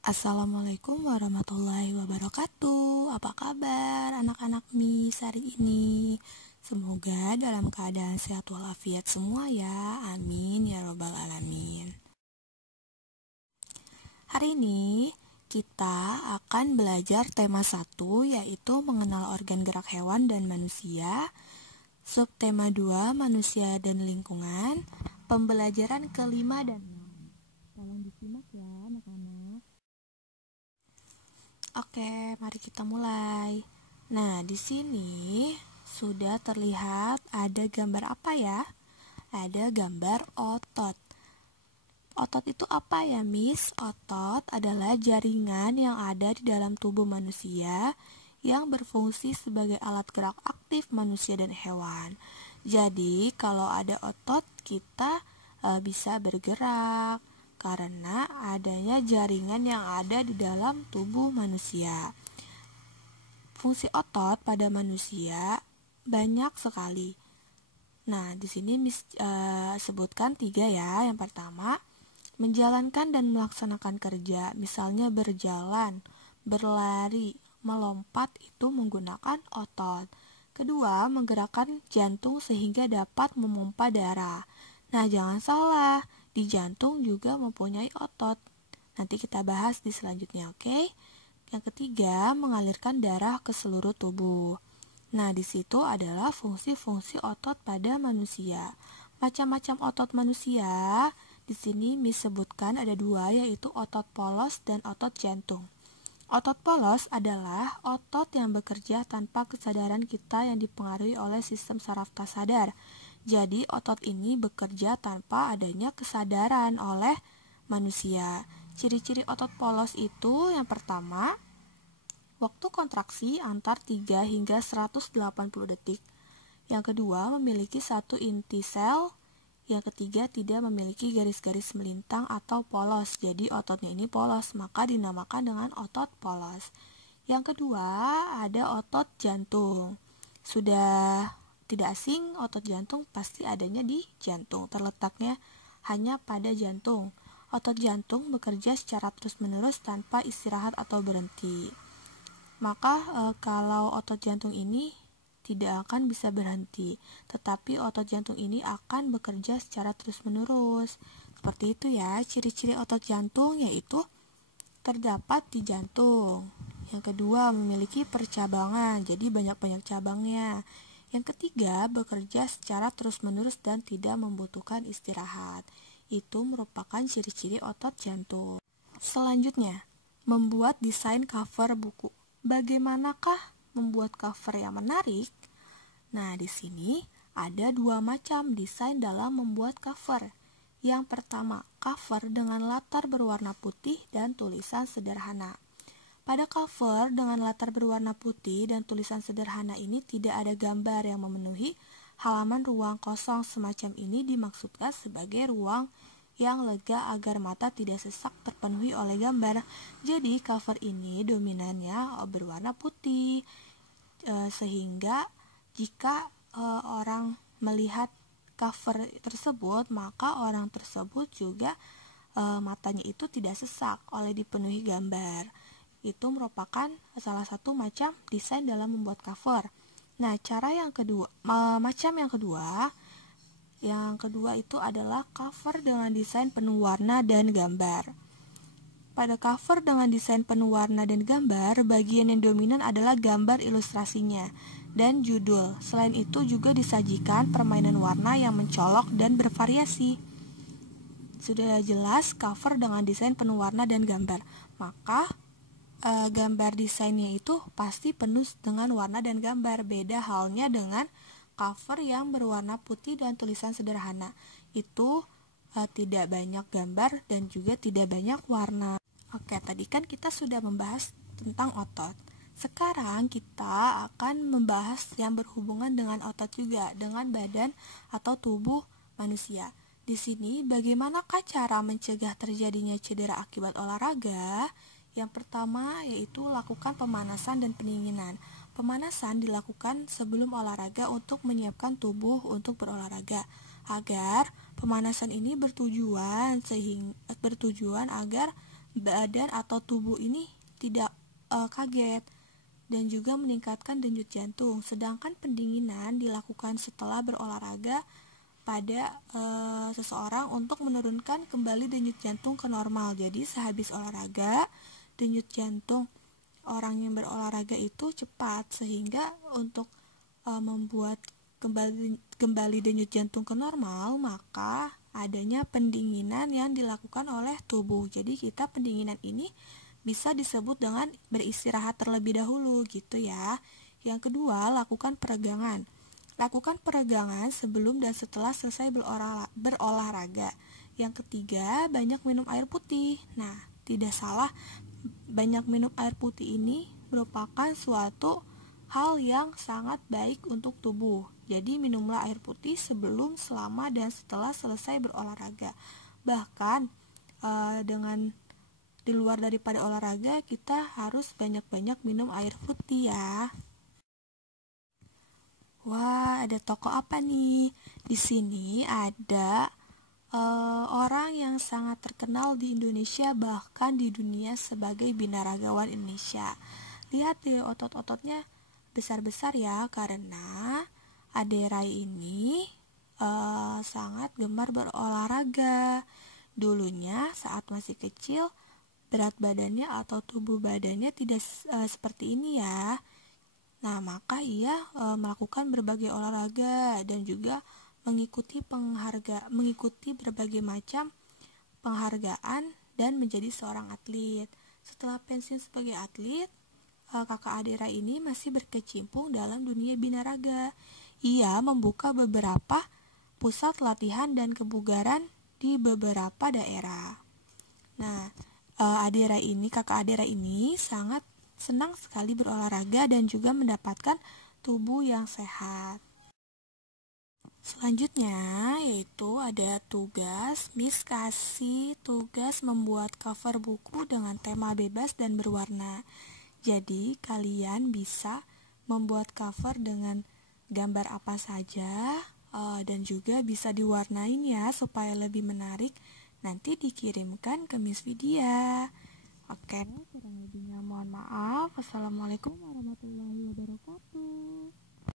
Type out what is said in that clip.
Assalamualaikum warahmatullahi wabarakatuh. Apa kabar anak-anak MIS hari ini? Semoga dalam keadaan sehat walafiat semua ya. Amin ya robbal alamin. Hari ini kita akan belajar tema 1, yaitu mengenal organ gerak hewan dan manusia. Subtema 2, manusia dan lingkungan. Pembelajaran kelima dan 6. Tolong disimak ya anak-anak. Oke, mari kita mulai. Nah, di sini sudah terlihat ada gambar apa ya? Ada gambar otot. Otot itu apa ya, Miss? Otot adalah jaringan yang ada di dalam tubuh manusia yang berfungsi sebagai alat gerak aktif manusia dan hewan. Jadi, kalau ada otot, kita bisa bergerak karena adanya jaringan yang ada di dalam tubuh manusia. Fungsi otot pada manusia banyak sekali. Nah, di sini sebutkan 3 ya. Yang pertama, menjalankan dan melaksanakan kerja, misalnya berjalan, berlari, melompat itu menggunakan otot. Kedua, menggerakkan jantung sehingga dapat memompa darah. Nah, jangan salah, di jantung juga mempunyai otot. Nanti kita bahas di selanjutnya, oke? Yang ketiga, mengalirkan darah ke seluruh tubuh. Nah, di situ adalah fungsi-fungsi otot pada manusia. Macam-macam otot manusia, di sini disebutkan ada 2, yaitu otot polos dan otot jantung. Otot polos adalah otot yang bekerja tanpa kesadaran kita yang dipengaruhi oleh sistem saraf tak sadar. Jadi, otot ini bekerja tanpa adanya kesadaran oleh manusia. Ciri-ciri otot polos itu yang pertama, waktu kontraksi antar 3 hingga 180 detik. Yang kedua, memiliki satu inti sel. Yang ketiga, tidak memiliki garis-garis melintang atau polos. Jadi, ototnya ini polos, maka dinamakan dengan otot polos. Yang kedua, ada otot jantung. Sudah tidak asing, otot jantung pasti adanya di jantung. Terletaknya hanya pada jantung. Otot jantung bekerja secara terus-menerus tanpa istirahat atau berhenti. Maka kalau otot jantung ini tidak akan bisa berhenti, tetapi otot jantung ini akan bekerja secara terus-menerus. Seperti itu ya, ciri-ciri otot jantung yaitu terdapat di jantung. Yang kedua, memiliki percabangan, jadi banyak-banyak cabangnya. Yang ketiga, bekerja secara terus-menerus dan tidak membutuhkan istirahat. Itu merupakan ciri-ciri otot jantung. Selanjutnya, membuat desain cover buku. Bagaimanakah membuat cover yang menarik? Nah, di sini ada 2 macam desain dalam membuat cover. Yang pertama, cover dengan latar berwarna putih dan tulisan sederhana. Pada cover dengan latar berwarna putih dan tulisan sederhana ini tidak ada gambar yang memenuhi halaman. Ruang kosong semacam ini dimaksudkan sebagai ruang yang lega agar mata tidak sesak terpenuhi oleh gambar. Jadi cover ini dominannya berwarna putih, sehingga jika orang melihat cover tersebut, maka orang tersebut juga matanya itu tidak sesak oleh dipenuhi gambar. Itu merupakan salah satu macam desain dalam membuat cover. Nah, macam yang kedua itu adalah cover dengan desain penuh warna dan gambar. Pada cover dengan desain penuh warna dan gambar, bagian yang dominan adalah gambar ilustrasinya dan judul. Selain itu juga disajikan permainan warna yang mencolok dan bervariasi. Sudah jelas cover dengan desain penuh warna dan gambar, maka gambar desainnya itu pasti penuh dengan warna dan gambar. Beda halnya dengan cover yang berwarna putih dan tulisan sederhana. Itu tidak banyak gambar dan juga tidak banyak warna. Oke, tadi kan kita sudah membahas tentang otot. Sekarang kita akan membahas yang berhubungan dengan otot juga, dengan badan atau tubuh manusia. Di sini, bagaimanakah cara mencegah terjadinya cedera akibat olahraga? Yang pertama yaitu lakukan pemanasan dan pendinginan. Pemanasan dilakukan sebelum olahraga untuk menyiapkan tubuh untuk berolahraga, agar pemanasan ini bertujuan agar badan atau tubuh ini tidak kaget dan juga meningkatkan denyut jantung. Sedangkan pendinginan dilakukan setelah berolahraga pada seseorang untuk menurunkan kembali denyut jantung ke normal. Jadi sehabis olahraga, denyut jantung orang yang berolahraga itu cepat, sehingga untuk membuat kembali denyut jantung ke normal, maka adanya pendinginan yang dilakukan oleh tubuh. Jadi kita pendinginan ini bisa disebut dengan beristirahat terlebih dahulu gitu ya. Yang kedua, lakukan peregangan. Lakukan peregangan sebelum dan setelah selesai berolahraga. Yang ketiga, banyak minum air putih. Nah, tidak salah, banyak minum air putih ini merupakan suatu hal yang sangat baik untuk tubuh. Jadi minumlah air putih sebelum, selama, dan setelah selesai berolahraga. Bahkan dengan di luar daripada olahraga, kita harus banyak-banyak minum air putih ya. Wah, ada tokoh apa nih? Di sini ada orang yang sangat terkenal di Indonesia, bahkan di dunia, sebagai binaragawan Indonesia. Lihat deh, otot-ototnya besar-besar ya, karena Ade Rai ini sangat gemar berolahraga. Dulunya saat masih kecil, berat badannya atau tubuh badannya tidak seperti ini ya. Nah, maka ia melakukan berbagai olahraga dan juga mengikuti berbagai macam penghargaan dan menjadi seorang atlet. Setelah pensiun sebagai atlet, kakak Ade Rai ini masih berkecimpung dalam dunia binaraga. Ia membuka beberapa pusat latihan dan kebugaran di beberapa daerah. Nah, kakak Ade Rai ini sangat senang sekali berolahraga dan juga mendapatkan tubuh yang sehat. Selanjutnya yaitu ada tugas. Miss kasih tugas membuat cover buku dengan tema bebas dan berwarna. Jadi kalian bisa membuat cover dengan gambar apa saja dan juga bisa diwarnain ya supaya lebih menarik. Nanti dikirimkan ke Miss Vidya. Oke, kurang lebihnya mohon maaf. Wassalamualaikum warahmatullahi wabarakatuh.